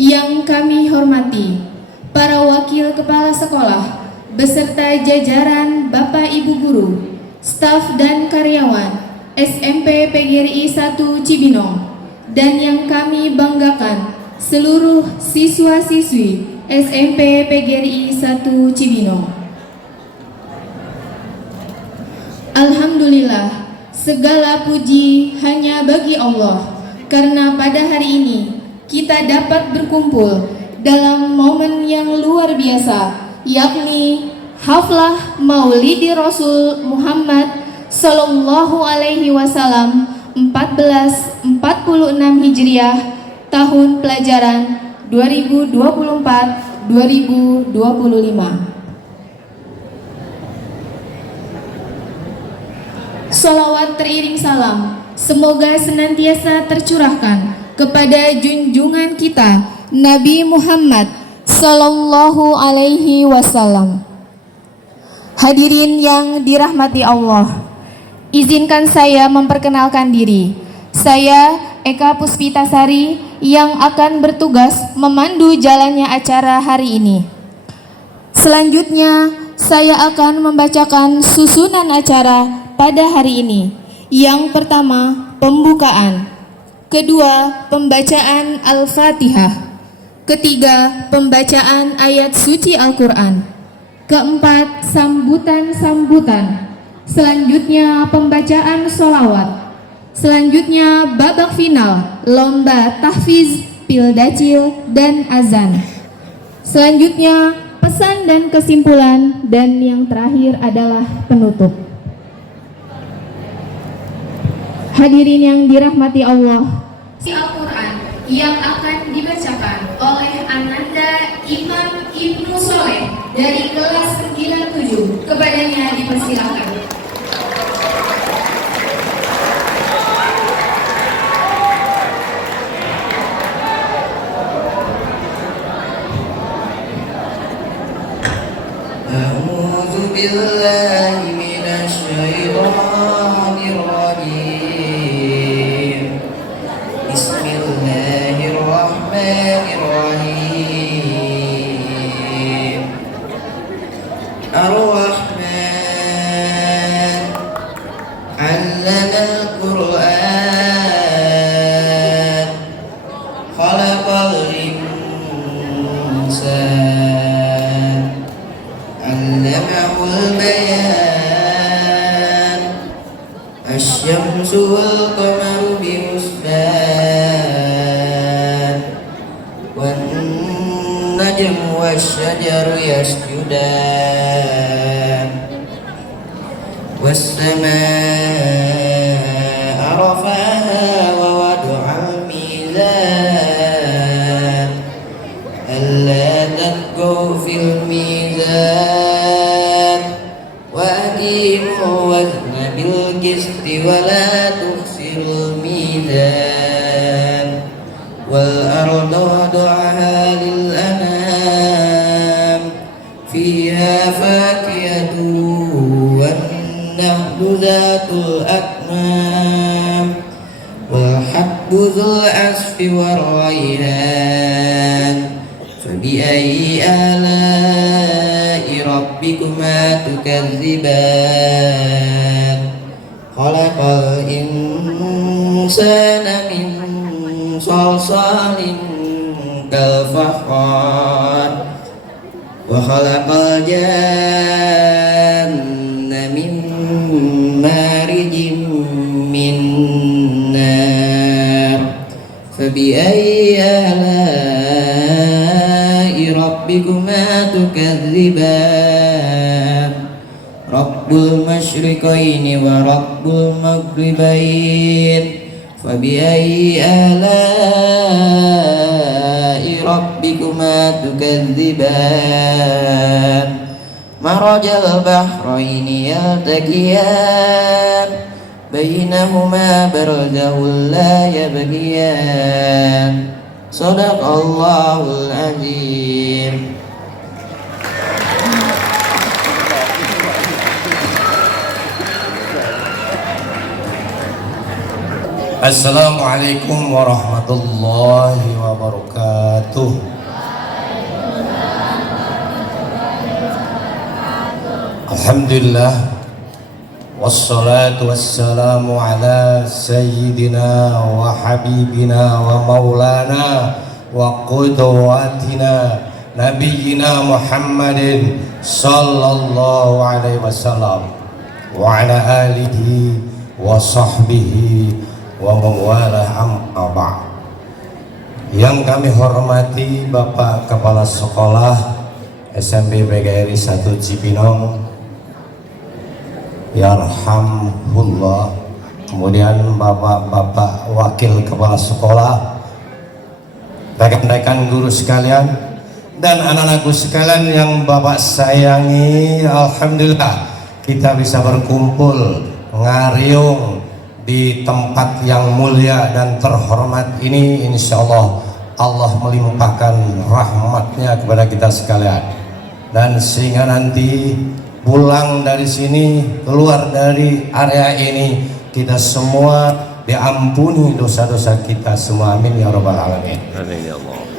Yang kami hormati para wakil kepala sekolah beserta jajaran Bapak Ibu guru, staf dan karyawan SMP PGRI 1 Cibinong, dan yang kami banggakan seluruh siswa-siswi SMP PGRI 1 Cibinong. Alhamdulillah, segala puji hanya bagi Allah, karena pada hari ini kita dapat berkumpul dalam momen yang luar biasa, yakni Haflah Maulidi Rasul Muhammad Sallallahu Alaihi Wasallam 1446 Hijriah, tahun pelajaran 2024-2025. Sholawat teriring salam semoga senantiasa tercurahkan kepada junjungan kita Nabi Muhammad Sallallahu Alaihi Wasallam. Hadirin yang dirahmati Allah, izinkan saya memperkenalkan diri. Saya Eka Puspitasari yang akan bertugas memandu jalannya acara hari ini. Selanjutnya, saya akan membacakan susunan acara pada hari ini. Yang pertama, pembukaan. Kedua, pembacaan Al-Fatihah. Ketiga, pembacaan ayat suci Al-Quran. Keempat, sambutan-sambutan. Selanjutnya, pembacaan sholawat. Selanjutnya, babak final, lomba tahfiz, pildacil, dan azan. Selanjutnya, pesan dan kesimpulan, dan yang terakhir adalah penutup. Hadirin yang dirahmati Allah, Al-Quran yang akan dibacakan oleh Ananda Imam Ibnu Soleh dari kelas 97, kepadanya dipersilakan. A'udzu billahi minasy syaithanir rajim. Bismillahirrahmanirrahim. Ar-Rahman 'allamal Qur'an, khalaqal insan, 'allamahul bayan, asy-syamsu wal qamaru bihusban, wan najmu wasy-syajaru yasjudan, was-samaa'a rafaha wa wada'al mizan, alla tatghaw fil mizan, wa aqimu wazna bil qisti wa la tukhsirul mizan, wal arda wada'aha lil anam, fiha fakiyatun wan nahlu dhatul akmam, wal habbu dzul asfi war rayhan, fabi'ayyi ala'i rabbikuma tukadziban, khalaqal insana min salsalin kal fakhar, wa khalaqal janna min marijim min nar, fabi'ayyi ala'i rabbikuma tukadziban, rabbul masyriqaini wa rabbul maghribain, fabi'ayyi ala'i rabbikuma tukadziban, marajal bahraini yaltaqiyan, bainahuma barzakhun la yabghiyan. Shadaqallahul azim. Assalamualaikum warahmatullahi wabarakatuh. Alhamdulillah, wassalatu wassalamu ala sayyidina wa habibina wa maulana wa qudwatina nabiyyina Muhammadin sallallahu alaihi wasallam wa ala alihi wa sahbihi wa mawalah amma ba'd. Yang kami hormati Bapak Kepala Sekolah SMP PGRI 1 Cipinang, yarhamullah, kemudian Bapak-bapak Wakil Kepala Sekolah, rekan-rekan guru sekalian, dan anak-anakku sekalian yang Bapak sayangi. Alhamdulillah kita bisa berkumpul ngariung di tempat yang mulia dan terhormat ini. Insya Allah Allah melimpahkan rahmatnya kepada kita sekalian, dan sehingga nanti pulang dari sini, keluar dari area ini, kita semua diampuni dosa-dosa kita semua, amin ya rabbal alamin.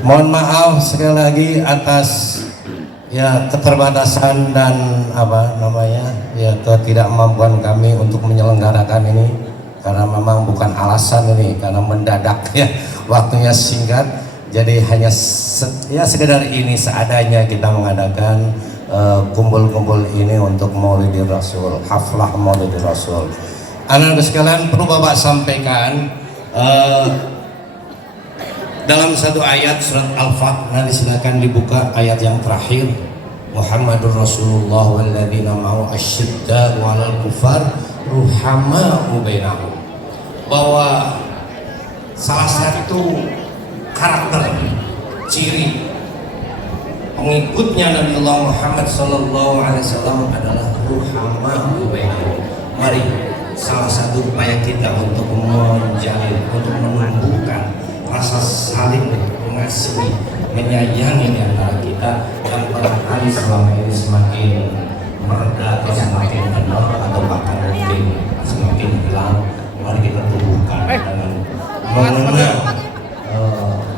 Mohon maaf sekali lagi atas ya keterbatasan dan ketidakmampuan kami untuk menyelenggarakan ini, karena memang bukan alasan ini, karena mendadak ya, waktunya singkat, jadi hanya sekedar ini seadanya kita mengadakan kumpul-kumpul ini untuk Maulidir Rasul, haflah Maulidir Rasul. Anak-anak sekalian, perlu Bapak sampaikan dalam satu ayat surat Al-Fatihah, nanti silakan dibuka ayat yang terakhir, Muhammadur Rasulullah walladzina ma'ahu asyidda'u 'alal kufar ruhama'u bainahum, bahwa salah satu karakter ciri pengikutnya Nabi Allah Muhammad sallallahu alaihi wasallam adalah ruhama'u bainahum. Mari salah satu upaya kita untuk menjalin, untuk menumbuhkan rasa saling mengasihi, menyayangi di antara kita yang barangkali selama ini semakin mereda atau semakin kendor atau bahkan mungkin semakin hilang. Mari kita tumbuhkan dengan mengenal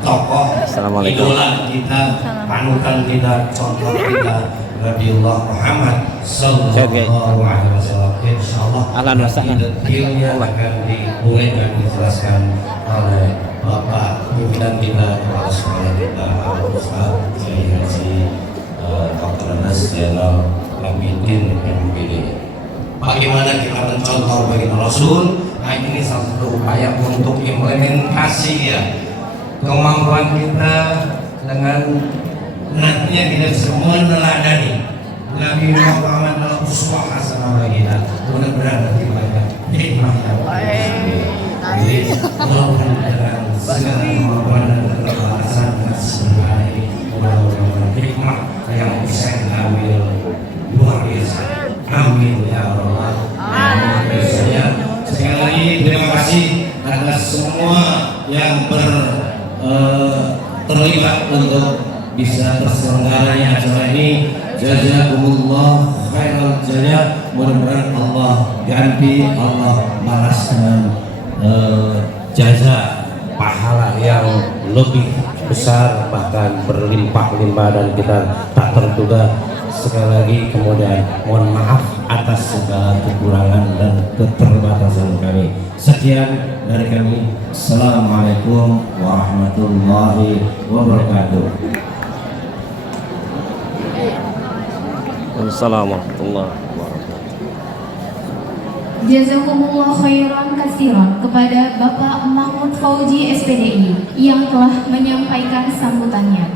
tokoh idola kita, panutan kita, contoh kita, Nabiullah Muhammad sallallahu alaihi wasallam. Insyaallah detailnya akan dimulai dan dijelaskan oleh Bapak pimpinan kita, kepala sekolah kita, Ustaz Kiai Haji Dr. Anas Zainal Abidin MPD. Bagaimana kita mencontoh bagi Rasul? Nah, ini salah satu upaya untuk implementasi ya kemampuan kita dengan nantinya kita semua meneladani Nabi Muhammad adalah uswah hasanah bagi kita. Mudah-mudahan nanti banyak hikmah yang jadi walaupun dengan segala kemampuan dan keterbatasan sebenarnya ini, mudah-mudahan hikmah yang bisa diambil luar biasa. Amin ya Allah. Sekali lagi terima kasih atas semua yang terlibat untuk bisa terselenggaranya acara ini. Jazakumullah khairal jazaa. Mudah-mudahan Allah ganti, Allah balas dengan jaza pahala yang lebih besar, bahkan berlimpah-limpah, dan kita tak terduga. Sekali lagi kemudian mohon maaf atas segala kekurangan dan keterbatasan kami. Sekian dari kami. Assalamualaikum warahmatullahi wabarakatuh. Assalamualaikum warahmatullahi wabarakatuh. Jazakumullah khairan katsiran kepada Bapak Mahmud Fauji SPDI yang telah menyampaikan sambutannya.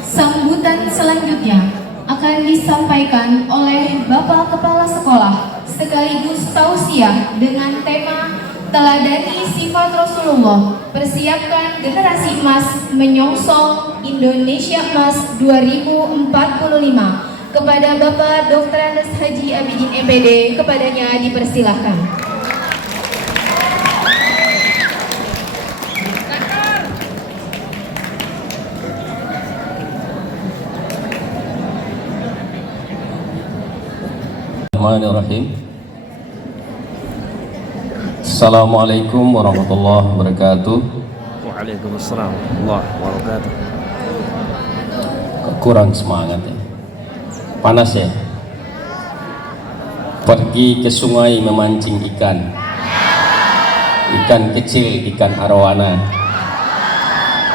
Sambutan selanjutnya akan disampaikan oleh Bapak Kepala Sekolah sekaligus tausiah dengan tema Teladani Sifat Rasulullah, Persiapkan Generasi Emas Menyongsong Indonesia Emas 2045. Kepada Bapak Dr. Andes Haji Abidin MPD, kepadanya dipersilahkan. Bismillahirrahmanirrahim. Assalamualaikum warahmatullahi wabarakatuh. Waalaikumsalam warahmatullahi wabarakatuh. Kurang semangat ya. Panas ya. Pergi ke sungai memancing ikan. Ikan kecil, ikan arowana.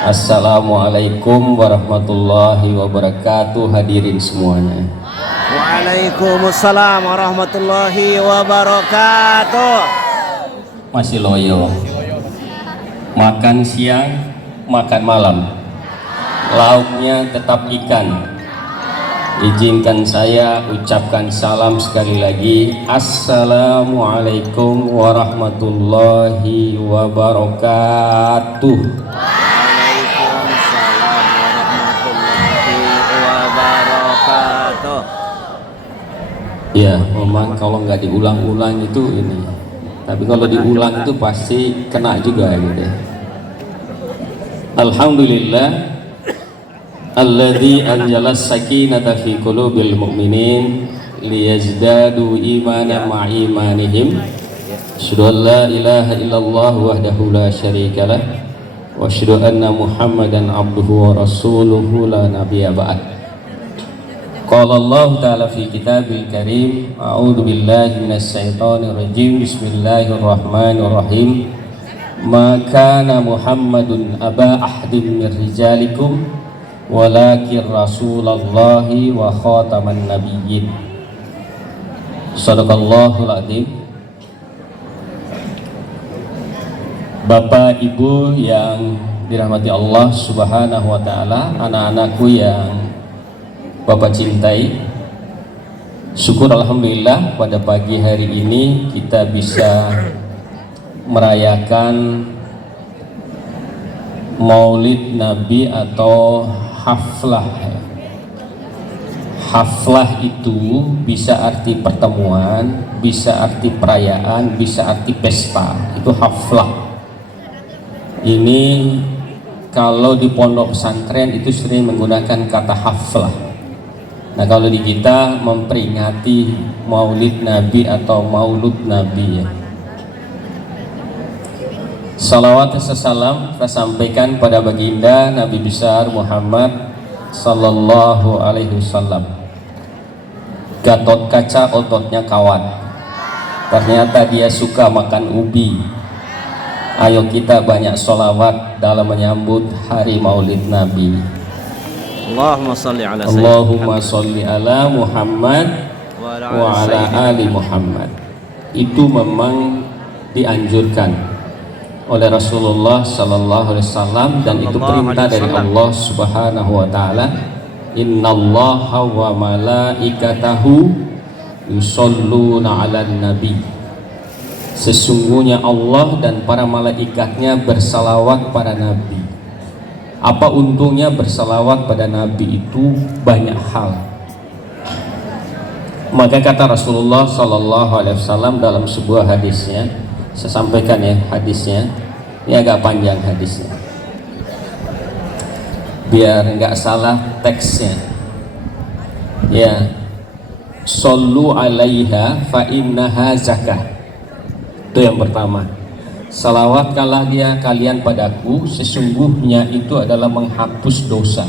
Assalamualaikum warahmatullahi wabarakatuh, hadirin semuanya. Waalaikumsalam warahmatullahi wabarakatuh. Masih loyo. Makan siang, makan malam. Lauknya tetap ikan. Izinkan saya ucapkan salam sekali lagi. Assalamualaikum warahmatullahi wabarakatuh. Waalaikumsalam warahmatullahi wabarakatuh. Ya, memang kalau nggak diulang-ulang itu ini. Tapi kalau diulang itu pasti kena juga gitu. Alhamdulillah. Alladzi anzala sakinata fi qulubil mu'minin liyazdadu imanan ma'a imanihim. Asyhadu an la ilaha illallah wahdahu la syarikalah wa asyhadu anna Muhammadan abduhu wa rasuluhu la nabiyya ba'd. Qala Allah ta'ala fi kitabil karim, a'udzu billahi minasy syaithanir rajim. Bismillahirrahmanirrahim. Ma kana Muhammadun aba ahadin min rijalikum walakin rasulallahi wa khataman nabiyyin. Shadaqallahul adzim. Bapak Ibu yang dirahmati Allah Subhanahu wa taala, anak-anakku yang Bapak cintai, syukur alhamdulillah pada pagi hari ini kita bisa merayakan Maulid Nabi atau haflah. Haflah itu bisa arti pertemuan, bisa arti perayaan, bisa arti pesta. Itu haflah. Ini kalau di pondok pesantren itu sering menggunakan kata haflah. Nah, kalau di kita memperingati Maulid Nabi atau Maulud Nabi ya. Salawat dan salam kita sampaikan pada baginda Nabi besar Muhammad sallallahu alaihi wasallam. Gatot kaca ototnya kawan. Ternyata dia suka makan ubi. Ayo kita banyak salawat dalam menyambut hari Maulid Nabi. Allahumma salli ala Allahumma salli ala Muhammad wa ala ali Muhammad. Itu memang dianjurkan oleh Rasulullah sallallahu alaihi wasallam dan itu perintah dari Allah Subhanahu wa taala. Innallaha wa malaikatahu yusholluna 'alan nabi. Sesungguhnya Allah dan para malaikatnya bersalawat pada nabi. Apa untungnya bersalawat pada nabi itu? Banyak hal. Maka kata Rasulullah sallallahu alaihi wasallam dalam sebuah hadisnya, saya sampaikan ya hadisnya, ini agak panjang hadisnya biar nggak salah teksnya ya. Sallu alaiha fa innaha zakah. Itu yang pertama. Salawatkanlah dia kalian padaku, sesungguhnya itu adalah menghapus dosa.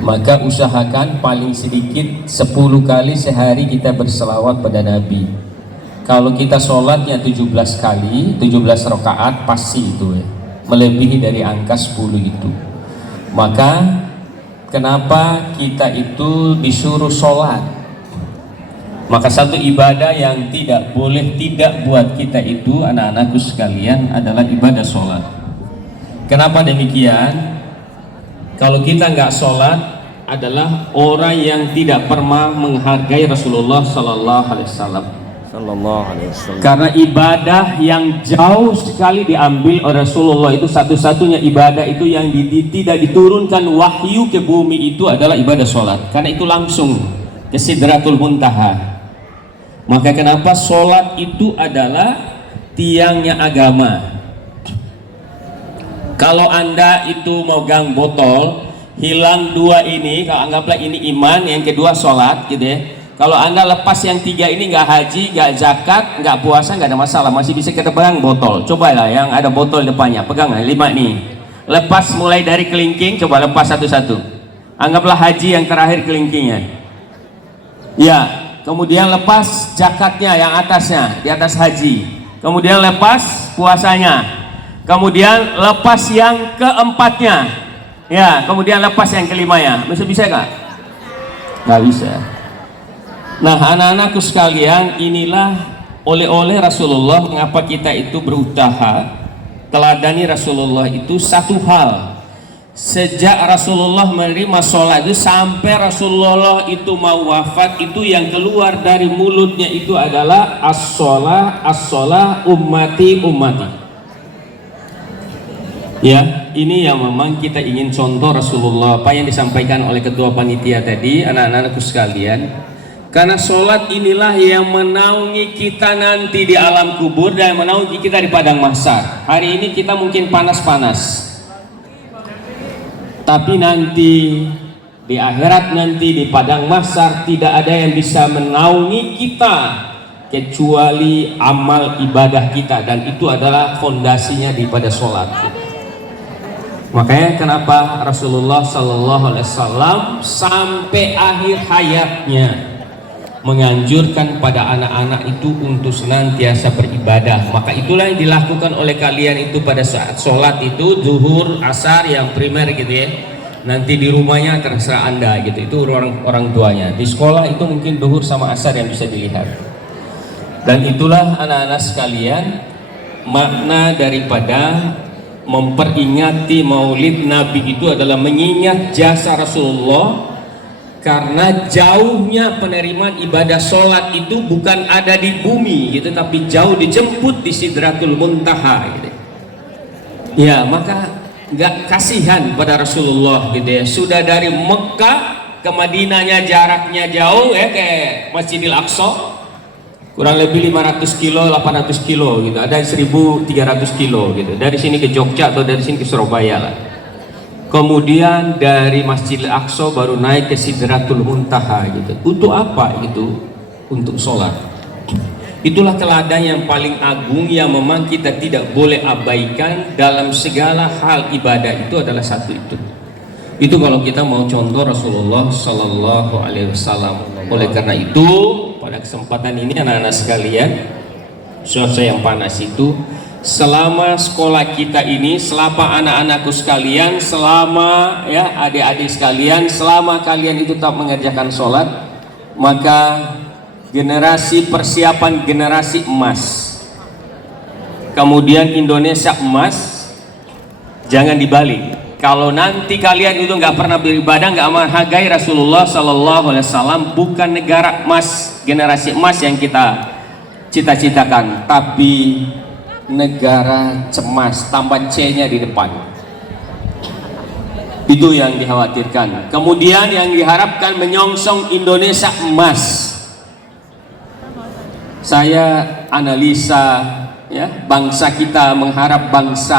Maka usahakan paling sedikit 10 kali sehari kita berselawat pada Nabi. Kalau kita sholatnya 17 kali, 17 rakaat pasti itu ya, melebihi dari angka 10 itu. Maka kenapa kita itu disuruh sholat? Maka satu ibadah yang tidak boleh tidak buat kita itu, anak-anakku sekalian, adalah ibadah sholat. Kenapa demikian? Kalau kita nggak sholat adalah orang yang tidak pernah menghargai Rasulullah Sallallahu Alaihi Wasallam. Karena ibadah yang jauh sekali diambil oleh Rasulullah itu, satu-satunya ibadah itu yang tidak diturunkan wahyu ke bumi itu adalah ibadah sholat. Karena itu langsung ke Sidratul Muntaha. Maka kenapa sholat itu adalah tiangnya agama. Kalau anda itu mau gang botol, hilang dua ini, kalau anggaplah ini iman, yang kedua sholat gitu ya. Kalau Anda lepas yang 3 ini, nggak haji, nggak zakat, nggak puasa, nggak ada masalah, masih bisa kita pegang botol. Coba lah yang ada botol depannya, pegang 5 nih. Lepas mulai dari kelingking, coba lepas satu-satu. Anggaplah haji yang terakhir kelingkingnya. Ya, kemudian lepas zakatnya yang atasnya, di atas haji. Kemudian lepas puasanya. Kemudian lepas yang keempatnya. Ya, kemudian lepas yang kelimanya. Bisa nggak? Nggak bisa. Nah, anak-anakku sekalian, inilah oleh-oleh Rasulullah. Mengapa kita itu berusaha teladani Rasulullah itu satu hal. Sejak Rasulullah menerima sholat itu sampai Rasulullah itu mau wafat, itu yang keluar dari mulutnya itu adalah as-sholah, as-sholah, ummati, ummati. Ya, ini yang memang kita ingin contoh Rasulullah. Apa yang disampaikan oleh ketua panitia tadi, anak-anakku sekalian. Karena sholat inilah yang menaungi kita nanti di alam kubur dan menaungi kita di padang mahsyar. Hari ini kita mungkin panas-panas, tapi nanti di akhirat, nanti di padang mahsyar tidak ada yang bisa menaungi kita kecuali amal ibadah kita, dan itu adalah fondasinya daripada sholat. Makanya kenapa Rasulullah Sallallahu Alaihi Wasallam sampai akhir hayatnya menganjurkan pada anak-anak itu untuk senantiasa beribadah. Maka itulah yang dilakukan oleh kalian itu pada saat sholat itu, zuhur, asar yang primer gitu ya. Nanti di rumahnya terserah Anda gitu, itu orang tuanya. Di sekolah itu mungkin zuhur sama asar yang bisa dilihat. Dan itulah anak-anak sekalian makna daripada memperingati Maulid Nabi itu adalah mengingat jasa Rasulullah. Karena jauhnya penerimaan ibadah sholat itu bukan ada di bumi gitu, tapi jauh dijemput di Sidratul Muntaha gitu. Ya, maka nggak kasihan pada Rasulullah gitu ya. Sudah dari Mekah ke Madinahnya jaraknya jauh ya, kayak Masjidil Aqsa kurang lebih 500 kilo, 800 kilo gitu. Ada 1.300 kilo gitu. Dari sini ke Jogja atau dari sini ke Surabaya lah. Kemudian dari Masjidil Aqsa baru naik ke Sidratul Muntaha gitu. Untuk apa itu? Untuk sholat. Itulah teladan yang paling agung yang memang kita tidak boleh abaikan dalam segala hal ibadah, itu adalah satu itu. Itu kalau kita mau contoh Rasulullah Sallallahu Alaihi Wasallam. Oleh karena itu pada kesempatan ini anak-anak sekalian, cuaca yang panas itu, selama sekolah kita ini, selama anak-anakku sekalian, selama ya adik-adik sekalian, selama kalian itu tetap mengerjakan sholat, maka generasi persiapan generasi emas, kemudian Indonesia emas, jangan dibalik. Kalau nanti kalian itu nggak pernah beribadah, nggak menghargai Rasulullah Sallallahu Alaihi Wasallam, bukan negara emas, generasi emas yang kita cita-citakan, tapi negara cemas, tambah C-nya di depan. Itu yang dikhawatirkan. Kemudian yang diharapkan menyongsong Indonesia emas. Saya analisa ya, bangsa kita mengharap bangsa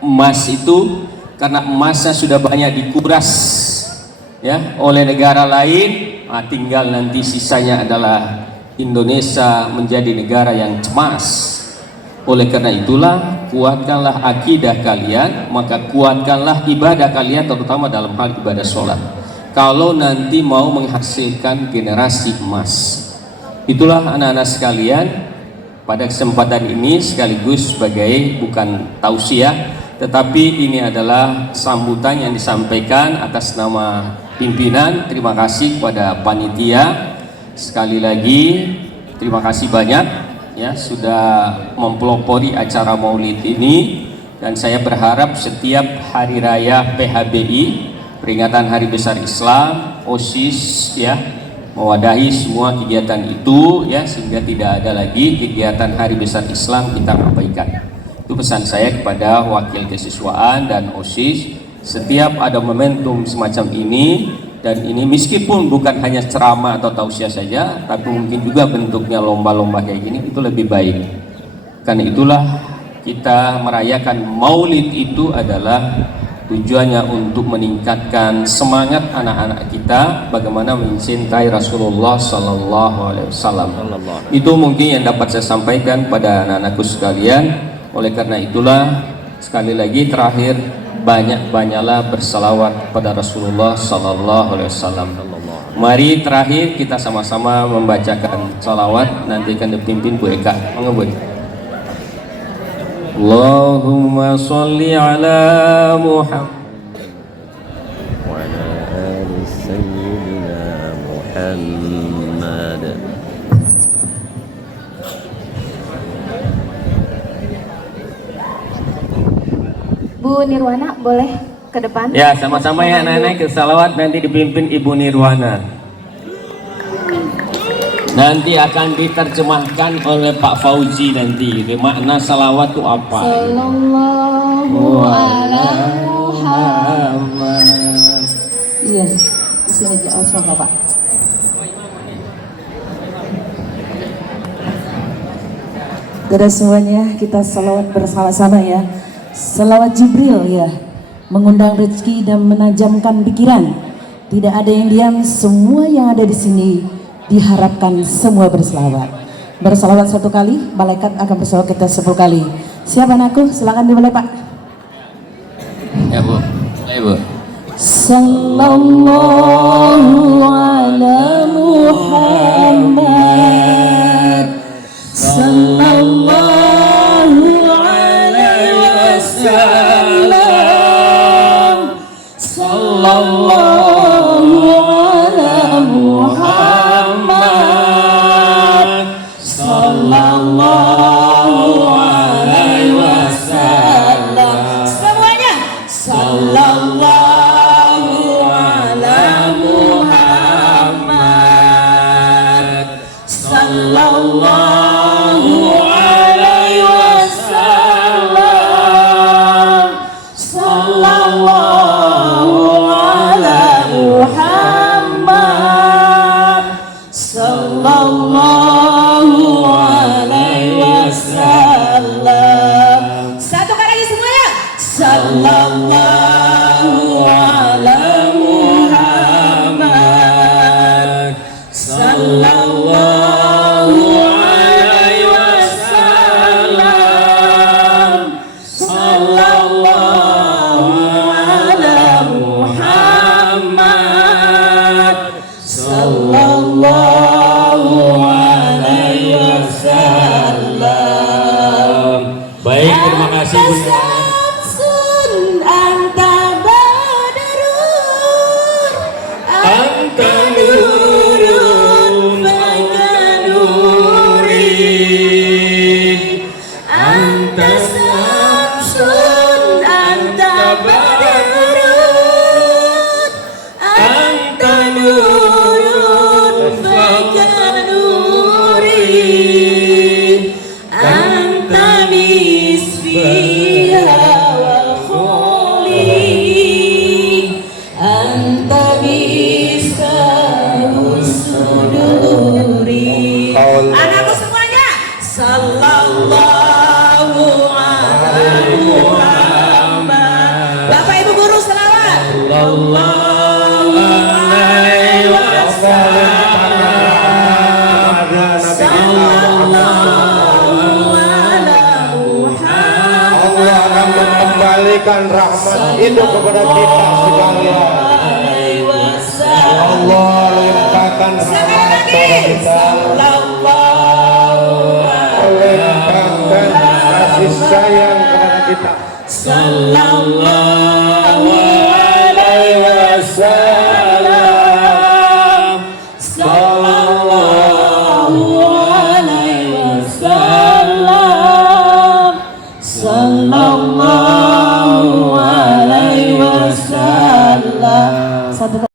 emas itu karena emasnya sudah banyak dikuras ya oleh negara lain. Tinggal nanti sisanya adalah Indonesia menjadi negara yang cemas. Oleh karena itulah, kuatkanlah akidah kalian, maka kuatkanlah ibadah kalian, terutama dalam hal ibadah sholat. Kalau nanti mau menghasilkan generasi emas. Itulah anak-anak sekalian, pada kesempatan ini sekaligus sebagai bukan tausiah, tetapi ini adalah sambutan yang disampaikan atas nama pimpinan. Terima kasih kepada panitia. Sekali lagi, terima kasih banyak. Ya, sudah mempelopori acara Maulid ini, dan saya berharap setiap hari raya PHBI, peringatan Hari Besar Islam, OSIS ya, mewadahi semua kegiatan itu ya, sehingga tidak ada lagi kegiatan Hari Besar Islam kita abaikan. Itu pesan saya kepada wakil kesiswaan dan OSIS. Setiap ada momentum semacam ini, dan ini meskipun bukan hanya ceramah atau tausiah saja, tapi mungkin juga bentuknya lomba-lomba kayak gini, itu lebih baik. Karena itulah kita merayakan Maulid itu adalah Tujuannya untuk meningkatkan semangat anak-anak kita bagaimana mencintai Rasulullah Sallallahu Alaihi Wasallam. Itu mungkin yang dapat saya sampaikan pada anak-anakku sekalian. Oleh karena itulah sekali lagi terakhir, banyak-banyaklah bersalawat pada Rasulullah Sallallahu Alaihi Wasallam. Mari terakhir kita sama-sama membacakan salawat, nanti akan dipimpin Bu Eka. Mengebut. Allahumma salli ala Muhammad wa ala ali sayyidina Muhammad. Bu Nirwana boleh ke depan? Ya, sama-sama ya anak-anak ke salawat, nanti dipimpin Ibu Nirwana. Nanti akan diterjemahkan oleh Pak Fauzi nanti. Makna salawat itu apa? Sallallahu ala Muhammad. Iya, di sini jauh sama Pak. Kepada semuanya kita salawat bersama-sama ya. Salawat Jibril ya, mengundang rezeki dan menajamkan pikiran. Tidak ada yang diam, semua yang ada di sini diharapkan semua berselawat. Berselawat 1 kali, malaikat akan berselawat kita 10 kali. Siapa anakku? Silakan dimulai Pak. Ya Bu, mulai Bu. Sallallahu ala Muhammad, sallallahu alaihi wasallam, sallallahu ala Muhammad, sallallahu alaihi wasallam. Semuanya sallallahu ala Muhammad, sallallahu alaihi wasallam, sallallahu ala Muhammad, sallallahu alaihi wasallam. Satu kali lagi semuanya. Sallallahu ala Muhammad, sallallahu alaihi wasallam, sallallahu ala Muhammad, sallallahu alaihi wasallam. Baik, terima kasih Bu. Samsun anta badrun, anta nurun faka nurin, anta samsun anta badrun, anta nurun faka nurin, anta misfiha wa khuli, anta misahus suduri. Anakku semuanya, sallallahu ala Muhammad. Bapak Ibu guru selawat. Sallallahu alaihi wasallam, sallallahu ala Muhammad. Allah akan mengembalikan rahmat itu kepada kita sekalian. Allah limpahkan rahmat kepada kita. Limpahkan kasih sayang kepada kita. Sallallahu